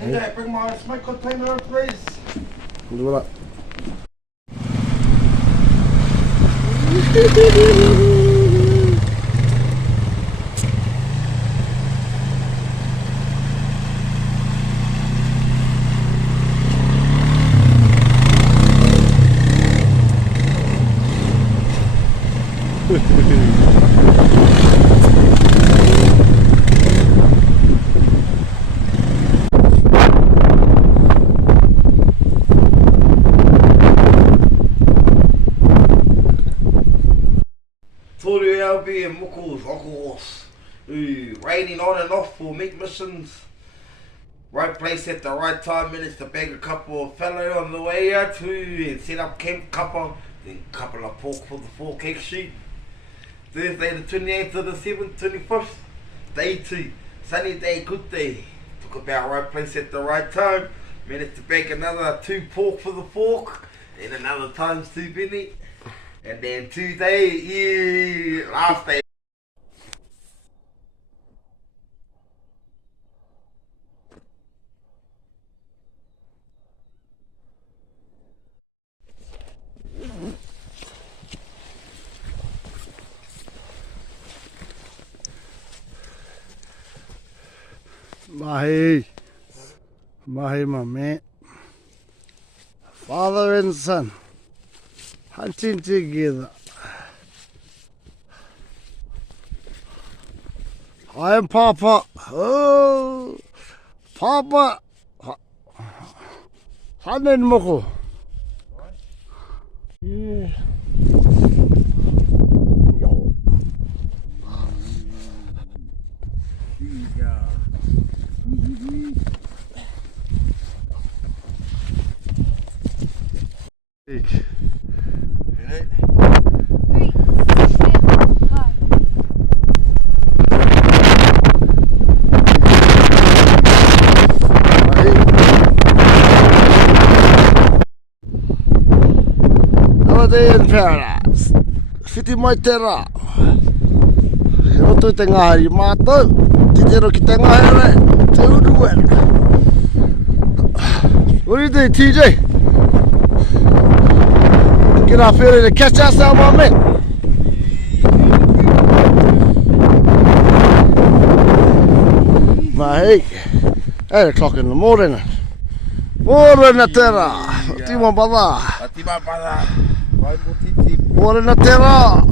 Hey, bring my smoke container, please. Do that. Toru and Muckles, Rockles. Raining on and off for meat missions. Right place at the right time, minutes to beg a couple of fellow on the way out to and set up camp couple, then couple of pork for the 4 cake sheet. Thursday the 28th of the 7th, 21st, day 2, sunny day, good day. Took about right place at the right time, minutes to beg another 2 pork for the fork, then another times 2 Benny, and then 2 day, last day. Mahi, my man. Father and son hunting together. I am Papa. Oh, Papa. Hanen moko. Yeah. Day in paradise. Fiti mai tera. O tu te ngahari mātou. Ti tero ki te ngahara. Te Uruwera. What do you think, TJ? Get our ferry to catch us out, my man. Hey, 8 o'clock in the morning. Morena tera. Tima bada. Tima bada. Morena tera.